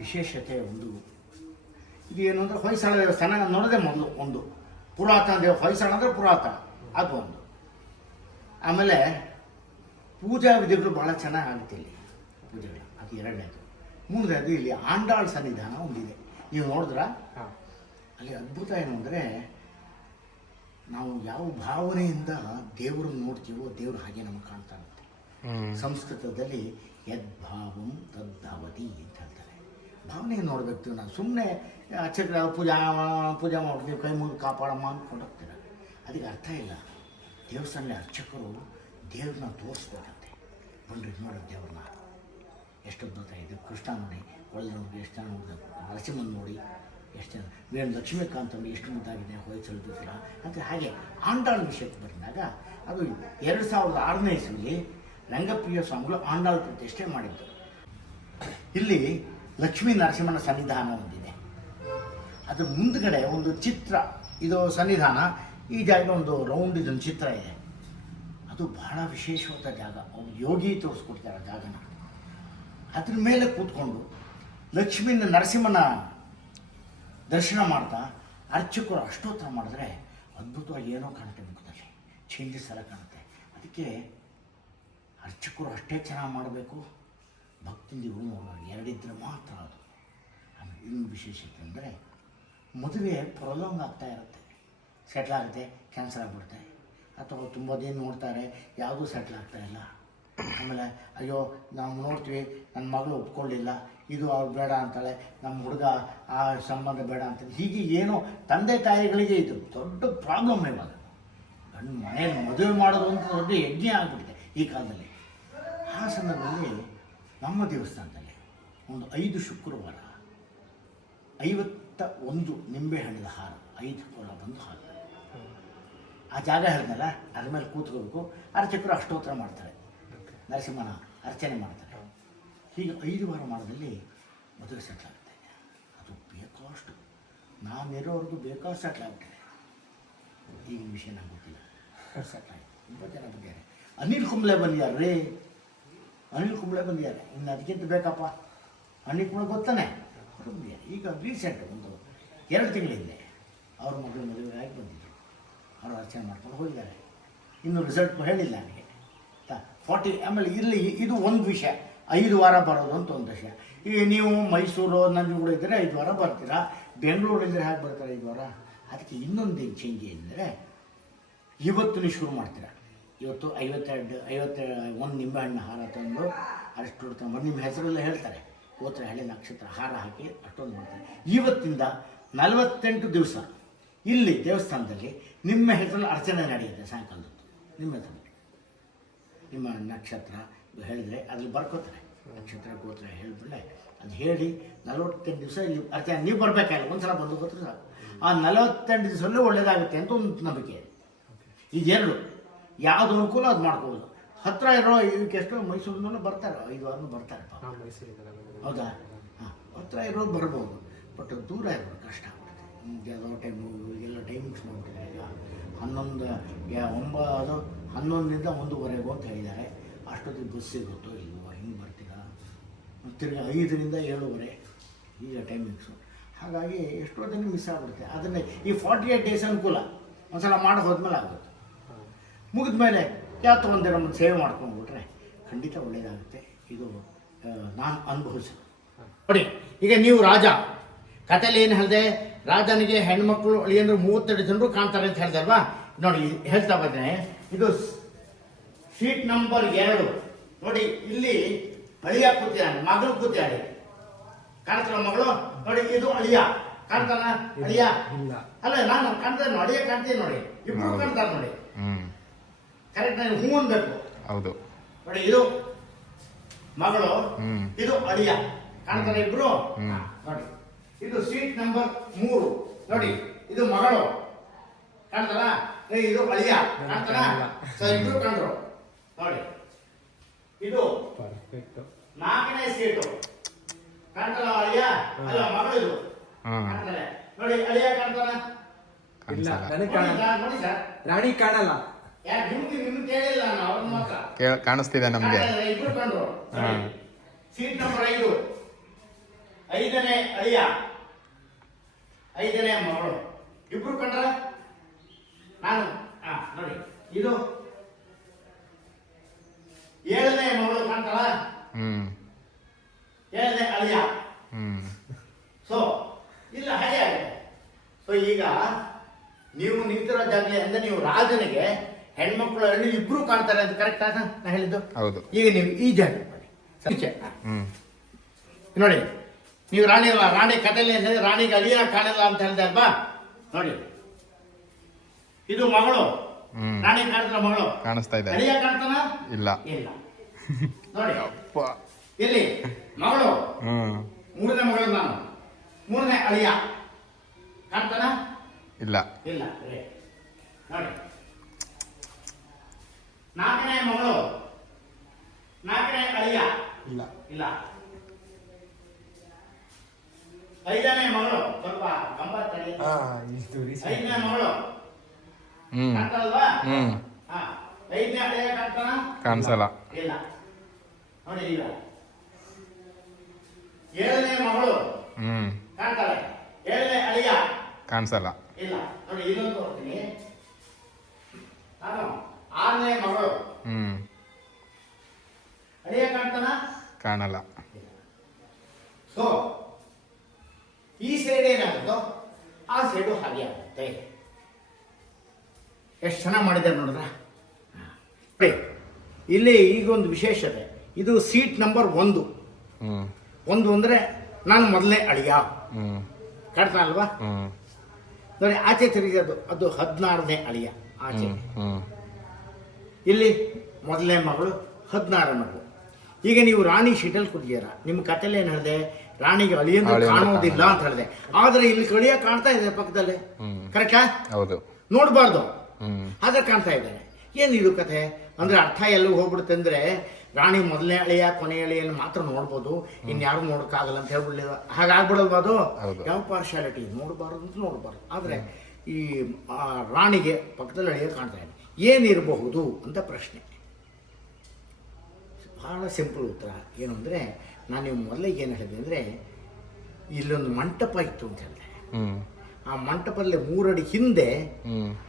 ವಿಶೇಷತೆ ಒಂದು ಇದು ಏನು ಅಂದರೆ ಹೊಯ್ಸಳ ದೇವಸ್ಥಾನ ನೋಡೋದೇ ಮೊದಲು ಒಂದು ಪುರಾತನ ಹೊಯ್ಸಳ ಅಂದರೆ ಪುರಾತನ ಅದು ಒಂದು. ಆಮೇಲೆ ಪೂಜಾ ವಿಧಿಗಳು ಭಾಳ ಚೆನ್ನಾಗಿ ಆಗುತ್ತೆ ಇಲ್ಲಿ ಪೂಜೆಗಳು, ಅದು ಎರಡನೇದು. ಮೂರನೇದು ಇಲ್ಲಿ ಆಂಡಾಳ್ ಸನ್ನಿಧಾನ ಒಂದಿದೆ, ನೀವು ನೋಡಿದ್ರ ಅಲ್ಲಿ ಅದ್ಭುತ ಏನು ಅಂದರೆ ನಾವು ಯಾವ ಭಾವನೆಯಿಂದ ದೇವ್ರನ್ನ ನೋಡ್ತೀವೋ ದೇವ್ರು ಹಾಗೆ ನಮಗೆ ಕಾಣ್ತಾ ಇರುತ್ತೆ. ಸಂಸ್ಕೃತದಲ್ಲಿ ಯದ್ಭಾವಂ ತದ್ಭವತಿ ಅಂತ ಹೇಳ್ತಾರೆ. ಭಾವನೆ ನೋಡಬೇಕು. ನಾವು ಸುಮ್ಮನೆ ಅರ್ಚಕರ ಪೂಜೆ ಮಾಡ್ತೀವಿ, ಕೈ ಮುಗಿದು ಕಾಪಾಡಮ್ಮ ಅಂದ್ಕೊಂಡು ಹೋಗ್ತೀರ, ಅದಕ್ಕೆ ಅರ್ಥ ಇಲ್ಲ. ದೇವಸ್ಥಾನದಲ್ಲಿ ಅರ್ಚಕರು ದೇವ್ರನ್ನ ತೋರಿಸ್ಬೇಕಂತೆ. ಬನ್ರಿ ನೋಡಿ ದೇವ್ರನ್ನ ಎಷ್ಟು ಅದ್ಭುತ ಇದೆ. ಕೃಷ್ಣ ನೋಡಿ ಒಳ್ಳೆ ನೋಡಿ ಎಷ್ಟು ಜನ ನೋಡಬೇಕು, ನರಸಿಂಹನ್ ನೋಡಿ ಎಷ್ಟು ಜನ, ವೀರ ಲಕ್ಷ್ಮೀಕಾಂತ್ ನೋಡಿ ಎಷ್ಟು ಮುದ್ದಾಗಿದೆ ಹೊಯ್ಸಳ ಅಂತ. ಹಾಗೆ ಆಂಡಾಳ್ ವಿಷಯಕ್ಕೆ ಬಂದಾಗ ಅದು 2006ನೇ ಇಸ್ವಿಲಿ ರಂಗಪ್ರಿಯ ಸ್ವಾಮಿಗಳು ಆಂಡಾಳ್ ಪ್ರತಿಷ್ಠೆ ಮಾಡಿದ್ದು. ಇಲ್ಲಿ ಲಕ್ಷ್ಮೀ ನರಸಿಂಹನ ಸನ್ನಿಧಾನ ಒಂದಿದೆ, ಅದ್ರ ಮುಂದ್ಗಡೆ ಒಂದು ಚಿತ್ರ, ಇದು ಸನ್ನಿಧಾನ, ಈ ಜಾಗ ಒಂದು ರೌಂಡ್ ಇದೊಂದು ಚಿತ್ರ ಇದೆ. ಅದು ಬಹಳ ವಿಶೇಷವಾದ ಜಾಗ. ಅವ್ರು ಯೋಗಿ ತೋರಿಸ್ಕೊಡ್ತಾರೆ ಜಾಗನ. ಅದ್ರ ಮೇಲೆ ಕೂತ್ಕೊಂಡು ಲಕ್ಷ್ಮೀನ ನರಸಿಂಹನ ದರ್ಶನ ಮಾಡ್ತಾ ಅರ್ಚಕರು ಅಷ್ಟೋತ್ತರ ಮಾಡಿದ್ರೆ ಅದ್ಭುತವಾಗಿ ಏನೋ ಕಾಣುತ್ತೆ, ಮುಖದಲ್ಲಿ ಚೇಂಜಸ್ ಎಲ್ಲ ಕಾಣುತ್ತೆ. ಅದಕ್ಕೆ ಅರ್ಚಕರು ಅಷ್ಟೇ ಚೆನ್ನಾಗಿ ಮಾಡಬೇಕು, ಭಕ್ತಿಯಿಂದ ನೋಡೋದು ಎರಡಿದ್ರೆ ಮಾತ್ರ ಅದು. ಆಮೇಲೆ ಇನ್ನೊಂದು ವಿಶೇಷತೆ ಅಂದರೆ ಮದುವೆ ಪ್ರೊಲಾಂಗ್ ಆಗ್ತಾ ಇರುತ್ತೆ, ಸೆಟ್ಲ್ ಆಗುತ್ತೆ, ಕ್ಯಾನ್ಸರ್ ಆಗಿಬಿಡುತ್ತೆ, ಅಥವಾ ತುಂಬ ದಿನ ನೋಡ್ತಾರೆ ಯಾವುದೂ ಸೆಟ್ಲ್ ಆಗ್ತಾ ಇಲ್ಲ. ಆಮೇಲೆ ಅಯ್ಯೋ ನಾವು ನೋಡ್ತೀವಿ ನನ್ನ ಮಗಳು ಒಪ್ಕೊಳ್ಳಿಲ್ಲ, ಇದು ಅವ್ರು ಬೇಡ ಅಂತಾಳೆ, ನಮ್ಮ ಹುಡುಗ ಆ ಸಂಬಂಧ ಬೇಡ ಅಂತಾಳೆ. ಹೀಗೆ ಏನೋ ತಂದೆ ತಾಯಿಗಳಿಗೆ ಇದು ದೊಡ್ಡ ಪ್ರಾಬ್ಲಮ್. ಇವಾಗ ಗಂಡು ಮನೇಲಿ ಮದುವೆ ಮಾಡೋದು ಅಂತ ದೊಡ್ಡ ಯಜ್ಞ ಆಗಿಬಿಟ್ಟಿದೆ ಈ ಕಾಲದಲ್ಲಿ. ಆ ಸಂದರ್ಭದಲ್ಲಿ ನಮ್ಮ ದೇವಸ್ಥಾನದಲ್ಲಿ ಒಂದು 5 ಶುಕ್ರವಾರ 51 ನಿಂಬೆಹಣ್ಣದ ಹಾರ 5 ಕೊಳ ಬಂದು ಹಾಲು. ಆ ಜಾಗ ಹೇಳಿದ್ನಲ್ಲ, ಅದ್ರ ಮೇಲೆ ಕೂತ್ಕೋಬೇಕು. ಅರ್ಚಕರು ಅಷ್ಟೋತ್ತರ ಮಾಡ್ತಾರೆ, ನರಸಿಂಹನ ಅರ್ಚನೆ ಮಾಡ್ತಾರೆ. ಹೀಗೆ 5 ವಾರ ಮಾಡೋದಲ್ಲಿ ಮದುವೆ ಸೆಟ್ಲ್ ಆಗುತ್ತೆ. ಅದು ಬೇಕಾಷ್ಟು, ನಾನಿರೋರ್ಗೂ ಬೇಕಾಷ್ಟು ಸೆಟ್ಲ್ ಆಗ್ಬಿಟ್ಟಿದೆ. ಈಗ ವಿಷಯ ನಂಗೆ ಗೊತ್ತಿಲ್ಲ, ಸೆಟ್ಲ್ ಆಗಿ ತುಂಬ ಜನ ಬಂದಿದ್ದಾರೆ. ಅನಿಲ್ ಕುಂಬ್ಳೆ ಬಂದಿದ್ದಾರೆ, ಅನಿಲ್ ಕುಂಬ್ಳೆ ಬಂದಿದ್ದಾರೆ. ಇನ್ನು ಅದಕ್ಕಿಂತ ಬೇಕಪ್ಪ, ಅನಿಲ್ ಕುಂಬ್ಳೆ ಗೊತ್ತಾನೆ ಬಂದಿದ್ದಾರೆ. ಈಗ ರೀಸೆಂಟ್ ಒಂದು 2 ತಿಂಗಳ ಹಿಂದೆ ಅವ್ರ ಮಗಳು ಮದುವೆ ಆಗಿ ಬಂದಿದ್ದರು. ಅವರು ಅರ್ಚನೆ ಮಾಡ್ಕೊಂಡು ಹೋಗಿದ್ದಾರೆ. ಇನ್ನೂ ರಿಸಲ್ಟ್ ಹೇಳಿಲ್ಲ ನನಗೆ 40. ಆಮೇಲೆ ಇಲ್ಲಿ ಇದು ಒಂದು ವಿಷಯ, 5 ವಾರ ಬರೋದು ಅಂತ ಒಂದು ವಿಷಯ. ಈಗ ನೀವು ಮೈಸೂರು ನಂಜನಗೂಡು ಇದ್ದರೆ 5 ವಾರ ಬರ್ತೀರಾ, ಬೆಂಗಳೂರಿದ್ದರೆ ಹೇಗೆ ಬರ್ತಾರೆ 5 ವಾರ? ಅದಕ್ಕೆ ಇನ್ನೊಂದು ಚೇಂಜ್ ಏನಂದರೆ, ಇವತ್ತು ನೀವು ಶುರು ಮಾಡ್ತೀರಾ. ಇವತ್ತು 51 ನಿಂಬೆಹಣ್ಣು ಹಾರ ತಂದು ಅಷ್ಟು ತಂದು ನಿಮ್ಮ ಹೆಸರೆಲ್ಲ ಹೇಳ್ತಾರೆ, ಗೋತ್ರ ಹೇಳಿ ನಕ್ಷತ್ರ ಹಾರ ಹಾಕಿ ಅಷ್ಟೊಂದು ಮಾಡ್ತಾರೆ. ಇವತ್ತಿಂದ 48 ದಿವಸ ಇಲ್ಲಿ ದೇವಸ್ಥಾನದಲ್ಲಿ ನಿಮ್ಮ ಹೆಸರಲ್ಲಿ ಅರ್ಚನೆ ನಡೆಯುತ್ತೆ. ಸಾಯಂಕಾಲದ್ದು ನಿಮ್ಮ ಹೆಸರು, ನಿಮ್ಮ ನಕ್ಷತ್ರ ಹೇಳಿದ್ರೆ ಅದ್ರಲ್ಲಿ ಬರ್ಕೋತಾರೆ ನಕ್ಷತ್ರ ಗೋತ್ರ ಹೇಳಿಬಿಡ್ಲೆ ಅದು ಹೇಳಿ 48 ದಿವಸ ಇಲ್ಲಿ ಅರ್ಥ ನೀವು ಬರಬೇಕಾಗಿಲ್ಲ, ಒಂದ್ಸಲ ಬಂದು ಗೊತ್ತರೆ ಸಾಕು. ಆ 48 ದಿವಸದಲ್ಲೂ ಒಳ್ಳೇದಾಗುತ್ತೆ ಅಂತ ಒಂದು ನಂಬಿಕೆ. ಇದೆರಡು ಯಾವುದು ಅನುಕೂಲ ಅದು ಮಾಡ್ಕೋಬೋದು. ಹತ್ತಿರ ಇರೋ ಇದಕ್ಕೆ ಎಷ್ಟು ಮೈಸೂರಿನೂ ಬರ್ತಾರೆ, 5 ವಾರನೂ ಬರ್ತಾರೆ ಹೌದಾ. ಹಾಂ, ಹತ್ತಿರ ಇರೋದು ಬರ್ಬೋದು, ಬಟ್ ದೂರ ಇರೋದು ಕಷ್ಟ ಆಗ್ಬಿಡುತ್ತೆ. ಯಾವುದೋ ಟೈಮು ಎಲ್ಲ ಟೈಮಿಂಗ್ಸ್ ಮಾಡ್ಬಿಟ್ಟಿದ್ದಾರೆ. ಈಗ 11ರಿಂದ 1:15 ಅಂತ ಹೇಳಿದ್ದಾರೆ. ಅಷ್ಟೊತ್ತಿಗೆ ಬಸ್ ಸಿಗುತ್ತೋ ಇಲ್ವೋ, ಹಿಂಗೆ ಬರ್ತೀರಾ ತಿರ್ಗಿ 5ರಿಂದ 7:15 ಈಗ ಟೈಮಿಂಗ್ಸು. ಹಾಗಾಗಿ ಎಷ್ಟೋ ದಿನ ಮಿಸ್ ಆಗ್ಬಿಡುತ್ತೆ. ಅದನ್ನೇ ಈ 48 ಡೇಸ್ ಅನುಕೂಲ ಒಂದ್ಸಲ ಮಾಡಿ ಹೋದ್ಮೇಲೆ ಆಗುತ್ತೆ. ಮುಗಿದ ಮೇಲೆ ಯಾವತ್ತೋ ಒಂದೇ ನಮ್ಮನ್ನು ಸೇವೆ ಮಾಡ್ಕೊಂಡ್ಬಿಟ್ರೆ ಖಂಡಿತ ಒಳ್ಳೆಯದಾಗುತ್ತೆ. ಇದು ನಾನು ಅನುಭವಿಸೋದು ನೋಡಿ. ಈಗ ನೀವು ರಾಜ ಕಥೆಯಲ್ಲಿ ಏನು ಹೇಳಿದೆ, ರಾಜನಿಗೆ ಹೆಣ್ಮಕ್ಳು ಅಳಿಯಂದ್ರು 32 ಜನರು ಕಾಣ್ತಾರೆ ಅಂತ ಹೇಳ್ದೆ ಅಲ್ವಾ. ನೋಡಿ ಹೇಳ್ತಾ ಬಂದ್ರೆ ಇದು ಶೀಟ್ ನಂಬರ್ 2 ನೋಡಿ. ಇಲ್ಲಿ ಅಳಿಯ ಕೂತಿದ್ದಾನೆ, ಮಗಳು ಕೂತಿದ್ದಾಳೆ, ಕಾಣ್ತಾರ ಮಗಳು ನೋಡಿ. ಇದು ಅಳಿಯ ಕಾಣ್ತಾನ, ಅಳಿಯ ಅಲ್ಲ ನಾನು ಕಾಣ್ತೇನೆ, ಅಳಿಯ ಕಾಣ್ತೀನಿ ನೋಡಿ, ಇಬ್ರು ಕಾಣ್ತಾರೆ ನೋಡಿ. ಕರೆಕ್ಟ್, ನಾನು ಹೂ ಅನ್ಬೇಕು ಹೌದು ನೋಡಿ. ಇದು ಮಗಳು, ಇದು ಅಳಿಯ ಕಾಣ್ತಾರೆ ಇಬ್ರು ನೋಡಿ. ಇದು ಸೀಟ್ ನಂಬರ್ 3 ನೋಡಿ. ಇದು ಮಗಳು ಕಾಣ್ತಾರ, ಇದು ಅಳಿಯ ಕಾಣ್ತಾರ, ಇಬ್ರು ಕಂಡ್ರು ನೋಡಿ. ಇದು 4ನೇ ಸೀಟು ಕಾಣ್ತಲ್ಲ, ಅಳಿಯ ಅಲ್ಲ ಮಗಳು ಇದು ಕಾಣ್ತಾರೆ ನೋಡಿ. ಅಳಿಯ ಕಾಣ್ತಾನ ನೋಡಿ ಸರ್, ರಾಣಿ ಕಾಣಲ್ಲ. ಕಾಣಿಸ್ತಿದೆ ನಮ್ಗೆ. ಇಬ್ರು ಕಂಡ್ರು. ಸೀಟ್ ನಂಬರ್ 5 5ನೇ ಅಳಿಯ 5ನೇ ಮಗಳು ಇಬ್ರು ಕಂಡ್ರ ನಾನು ನೋಡಿ. ಇದು 7ನೇ ಮಗಳು ಕಾಣ್ತಲ್ಲ, 7ನೇ ಅಳಿಯ. ಸೊ ಇಲ್ಲ ಹಾಗೆ ಆಗಿದೆ. ಸೊ ಈಗ ನೀವು ನಿಂತಿರೋ ಜಾಗಲಿ ಅಂದ್ರೆ ನೀವು ರಾಜನಿಗೆ ಹೆಣ್ಮಕ್ಳು ಇಬ್ರು ಕಾಣ್ತಾರೆ ಅಂತ ಕರೆಕ್ಟ್ ಆಗ ನಾ ಹೇಳಿದ್ದು ಹೌದು. ಈಗ ನೀವು ಈ ಜಾಗ ನೋಡಿ. ನೀವು ರಾಣಿ ಅಲ್ಲ, ರಾಣಿ ಕಥೆಯಲ್ಲಿ ಹೇಳಿದ್ರೆ ರಾಣಿಗೆ ಅಳಿಯ ಕಾಣಲ್ಲ ಅಂತ ಹೇಳಿದೆ ಅಲ್ವಾ. ನೋಡಿ ಇದು ಮಗಳು, ರಾಣಿ ಕಾಣ್ತಾರ, ಮಗಳು ಕಾಣಿಸ್ತಾ ಇದೆ, ಅಳಿಯ ಕಾಣ್ತಾನ ಇಲ್ಲ ಇಲ್ಲ ನೋಡಿ. ಇಲ್ಲಿ ಮಗಳು 3ನೇ ಮಗಳು, ನಾನು 3ನೇ ಅಳಿಯ ಕಾಣ್ತಾನ ಇಲ್ಲ ಇಲ್ಲ ನೋಡಿ. 4ನೇ ಮಗಳು, 4ನೇ ಅಳಿಯ ಇಲ್ಲ ಇಲ್ಲ. 5ನೇ ಮಗಳು ಸ್ವಲ್ಪ ಗಂಬತ್ 5ನೇ ಮಗಳು ಕಾಣ್ತಲ್ವಾ. 5ನೇ ಅಳಿಯ ಕಾಣ್ತಾನ ಕಾಣಿಸಲ್ಲ ಇಲ್ಲ ನೋಡಿ. ಈಗ 7ನೇ ಮಗಳು ಕಾಣ್ತಾಳೆ, 7ನೇ ಅಳಿಯ ಕಾಣಿಸಲ್ಲ ಇಲ್ಲ ನೋಡಿ. ಇನ್ನೊಂದು ತೋರ್ತೀನಿ ನಾನು. 6ನೇ ಮಗಳು ಅಳಿಯ ಕಾಣ್ತಾನ ಕಾಣಲ್ಲ. ಸೊ ಈ ಸೈಡ್ ಏನಾಗುತ್ತೋ ಆ ಸೈಡು ಹಾಗೆ ಆಗುತ್ತೆ. ಎಷ್ಟು ಚೆನ್ನಾಗಿ ಮಾಡಿದ್ದಾರೆ ನೋಡಿದ್ರ. ಇಲ್ಲಿ ಈಗ ಒಂದು ವಿಶೇಷತೆ, ಇದು ಸೀಟ್ ನಂಬರ್ 1 ಅಂದ್ರೆ ನಾನು ಮೊದಲನೇ ಅಳಿಯ ಕಾಣ್ತಾನಲ್ವಾ ನೋಡಿ. ಆಚೆ ತಿರುಗಿದು ಅದು 16ನೇ ಅಳಿಯ ಆಚೆ. ಇಲ್ಲಿ ಮೊದಲನೇ ಮಗಳು 16ನೇ ಮಗಳು. ಈಗ ನೀವು ರಾಣಿ ಶೀಟಲ್ಲಿ ಕೂತಿದ್ದೀರ, ನಿಮ್ಮ ಕಥೆಯಲ್ಲಿ ಏನು ಹೇಳಿದೆ, ರಾಣಿಗೆ ಅಳಿಯಂದು ಕಾಣೋದಿಲ್ಲ ಅಂತ ಹೇಳಿದೆ. ಆದ್ರೆ ಇಲ್ಲಿ ಅಳಿಯ ಕಾಣ್ತಾ ಇದೆ ಪಕ್ಕದಲ್ಲಿ, ಕರೆಕ್ಟಾ ಹೌದು. ನೋಡಬಾರ್ದು ಆದ್ರೆ ಕಾಣ್ತಾ ಇದ್ದಾನೆ. ಏನಿದು ಕಥೆ ಅಂದ್ರೆ ಅರ್ಥ ಎಲ್ಲೂ ಹೋಗ್ಬಿಡುತ್ತೆ ಅಂದ್ರೆ ರಾಣಿ ಮೊದಲನೇ ಅಳಿಯ ಕೊನೆಯ ಅಳಿಯನ್ನು ಮಾತ್ರ ನೋಡ್ಬೋದು, ಇನ್ಯಾರು ನೋಡಕ್ಕಾಗಲ್ಲ ಅಂತ ಹೇಳ್ಬಿಡ್ಲಿ. ಹಾಗಾಗ್ಬಿಡಲ್ವಾ ಅದು. ಯಾವ ಪಾರ್ಶಾಲಿಟಿ ನೋಡಬಾರ್ದು ಅಂತ ನೋಡಬಾರ್ದು. ಆದ್ರೆ ಈ ರಾಣಿಗೆ ಪಕ್ಕದಲ್ಲಿ ಅಳಿಯ ಕಾಣ್ತಾ ಇದೆ, ಏನಿರಬಹುದು ಅಂತ ಪ್ರಶ್ನೆ. ಬಹಳ ಸಿಂಪಲ್ ಉತ್ತರ ಏನು ಅಂದರೆ, ನಾನು ನೀವು ಮೊದಲಿಗೆ ಏನು ಹೇಳಿದೆ ಅಂದರೆ, ಇಲ್ಲೊಂದು ಮಂಟಪ ಇತ್ತು ಅಂತ ಹೇಳಿದೆ. ಆ ಮಂಟಪದಲ್ಲಿ 3 ಅಡಿ ಹಿಂದೆ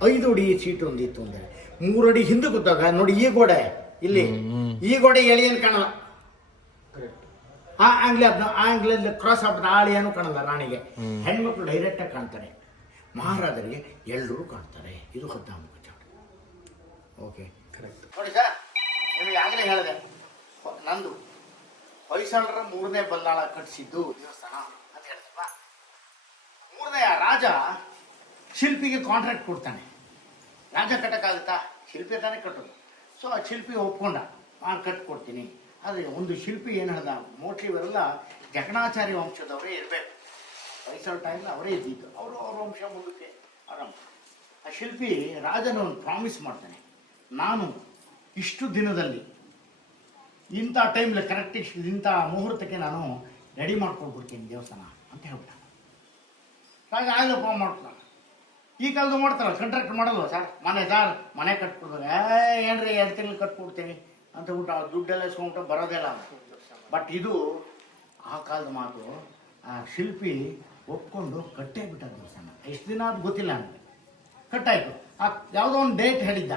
5 ಅಡಿ ಸೀಟು ಒಂದಿತ್ತು ಅಂದರೆ 3 ಅಡಿ ಹಿಂದೆ ಕೂತಾಗ ನೋಡಿ, ಈ ಗೋಡೆ ಇಲ್ಲಿ, ಈ ಗೋಡೆ ಎಳೆಯನ್ನು ಕಾಣಲ್ಲ. ಆ ಆಂಗ್ಲಲ್ಲಿ ಕ್ರಾಸ್ ಆಗ್ಬಿಟ್ಟು ಆ ಅಳಿಯನ್ನು ಕಾಣಲ್ಲ ರಾಣಿಗೆ. ಹೆಣ್ಮಕ್ಳು ಡೈರೆಕ್ಟಾಗಿ ಕಾಣ್ತಾರೆ, ಮಹಾರಾಜರಿಗೆ ಎಲ್ಲರೂ ಕಾಣ್ತಾರೆ. ಇದು 14 ಚಾರ್ಟ್. ಓಕೆ ಕರೆಕ್ಟ್ ನೋಡಿ ಸರ್. ನಿಮಗೆ ಆಗಲೇ ಹೇಳಿದೆ, ನಂದು ಹೊಯ್ಸಳರ 3ನೇ ಬಲ್ಲಾಳ ಕಟ್ಟಿಸಿದ್ದು ದೇವಸ್ಥಾನ ಅಂತ ಹೇಳ್ತಪ್ಪ. 3ನೇ ರಾಜ ಶಿಲ್ಪಿಗೆ ಕಾಂಟ್ರಾಕ್ಟ್ ಕೊಡ್ತಾನೆ. ರಾಜ ಕಟ್ಟಕ್ಕಾಗುತ್ತಾ? ಶಿಲ್ಪಿ ತಾನೇ ಕಟ್ಟೋದು. ಸೊ ಆ ಶಿಲ್ಪಿ ಒಪ್ಕೊಂಡ, ಕಟ್ಕೊಡ್ತೀನಿ. ಆದರೆ ಒಂದು ಶಿಲ್ಪಿ ಏನು ಹೇಳ್ದ, ಮೋಸ್ಟ್ಲಿ ಇವರೆಲ್ಲ ಜಕಣಾಚಾರ್ಯ ವಂಶದವರೇ ಇರಬೇಕು. ಹೊಯ್ಸಳ ಟೈಮಲ್ಲಿ ಅವರೇ ಇದ್ದಿದ್ದು, ಅವ್ರ ವಂಶ ಮುಂದಕ್ಕೆ ಆರಾಮ. ಆ ಶಿಲ್ಪಿ ರಾಜನ ಒಂದು ಪ್ರಾಮಿಸ್ ಮಾಡ್ತಾನೆ, ನಾನು ಇಷ್ಟು ದಿನದಲ್ಲಿ ಇಂಥ ಟೈಮ್ಲಿ ಕರೆಕ್ಟಿಗೆ ಇಂಥ ಮುಹೂರ್ತಕ್ಕೆ ನಾನು ರೆಡಿ ಮಾಡ್ಕೊಳ್ಬಿಡ್ತೀನಿ ದೇವಸ್ಥಾನ ಅಂತ ಹೇಳ್ಬಿಟ್ಟ. ರಾಜ ಆಗ್ಲಪ್ಪ ಮಾಡ್ತಾನೆ. ಈ ಕಾಲದ ಮಾಡ್ತಾರಲ್ಲ, ಕಾಂಟ್ರಾಕ್ಟ್ ಮಾಡಲ್ವ ಸರ್, ಮನೆ ಕಟ್ಕೊಡ್ಬೇಕು, ಏನ್ರಿ 2 ತಿಂಗಳು ಕಟ್ಕೊಡ್ತೀನಿ ಅಂತ ಊಟ ದುಡ್ಡೆಲ್ಲ ಇಸ್ಕೊಂಡ್ಬಿಟ್ಟು ಬರೋದಿಲ್ಲ. ಬಟ್ ಇದು ಆ ಕಾಲದ ಮಾತು. ಆ ಶಿಲ್ಪಿ ಒಪ್ಕೊಂಡು ಕಟ್ಟೇ ಬಿಟ್ಟ ದೇವಸ್ಥಾನ. ಎಷ್ಟು ದಿನ ಅದು ಗೊತ್ತಿಲ್ಲ ನನಗೆ, ಕಟ್ಟಾಯಿತು. ಯಾವುದೋ ಒಂದು ಡೇಟ್ ಹೇಳಿದ್ದ,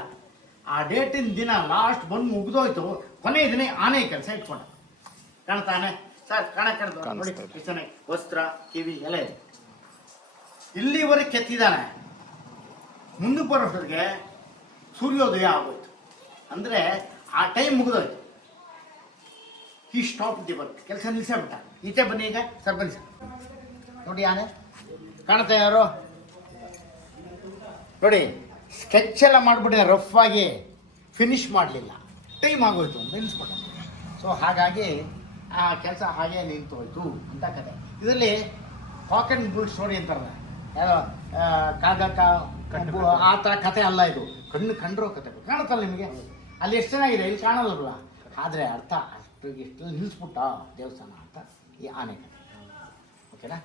ಆ ಡೇಟಿನ ದಿನ ಲಾಸ್ಟ್ ಬಂದು ಮುಗಿದೋಯ್ತು. ಕೊನೆಯ ದಿನ ಆನೆ ಕೆಲಸ ಇಟ್ಕೊಂಡ. ಕಾಣ್ತಾನೆ ಸರ್, ಕಾಣಕ್ಕೆ ನೋಡಿ ಎಷ್ಟು ಚೆನ್ನಾಗಿ ವಸ್ತ್ರ ಕಿವಿ ಎಲ್ಲ ಇದೆ. ಇಲ್ಲಿವರೆಗೆ ಕೆತ್ತಿದ್ದಾನೆ. ಮುಂದೆ ಬರೋಷ್ಟಿಗೆ ಸೂರ್ಯೋದಯ ಆಗೋಯ್ತು. ಅಂದರೆ ಆ ಟೈಮ್ ಮುಗಿದೋಯ್ತು. ಈ ಸ್ಟಾಪ್ ದಿ ವರ್ಕ್, ಕೆಲಸ ನಿಲ್ಲಿಸ್ಬಿಟ್ಟ. ಈಚೆ ಬನ್ನಿ ಈಗ ಸರ್, ಬನ್ನಿ ಸರ್. ನೋಡಿ ಆನೆ ಕಾಣ್ತಾ ಯಾರು ನೋಡಿ, ಸ್ಕೆಚ್ ಎಲ್ಲ ಮಾಡಿಬಿಟ್ಟಿದೆ, ರಫ್ ಆಗಿ ಫಿನಿಶ್ ಮಾಡಲಿಲ್ಲ. ಟೈಮ್ ಆಗೋಯ್ತು ಅಂತ ನಿಲ್ಲಿಸ್ಬಿಟ್ಟ. ಸೊ ಹಾಗಾಗಿ ಆ ಕೆಲಸ ಹಾಗೆ ನಿಂತು ಹೋಯ್ತು ಅಂತ ಕತೆ. ಇದರಲ್ಲಿ ಕಾಕ್ ಆ್ಯಂಡ್ ಬುಲ್ ಸ್ಟೋರಿ ಅಂತಾರಲ್ಲ, ಯಾರೋ ಆ ಥರ ಕತೆ ಅಲ್ಲ ಇದು. ಕಂಡ್ರೋ ಕತೆ ಕಾಣುತ್ತಲ್ಲ ನಿಮಗೆ. ಅಲ್ಲಿ ಎಷ್ಟು ಚೆನ್ನಾಗಿದೆ, ಇಲ್ಲಿ ಕಾಣೋದಲ್ವ. ಆದರೆ ಅರ್ಥ ಅಷ್ಟು ಎಷ್ಟು ನಿಲ್ಲಿಸ್ಬಿಟ್ಟ ದೇವಸ್ಥಾನ ಅಂತ ಈ ಆನೆ ಕತೆ. ಓಕೆನಾ?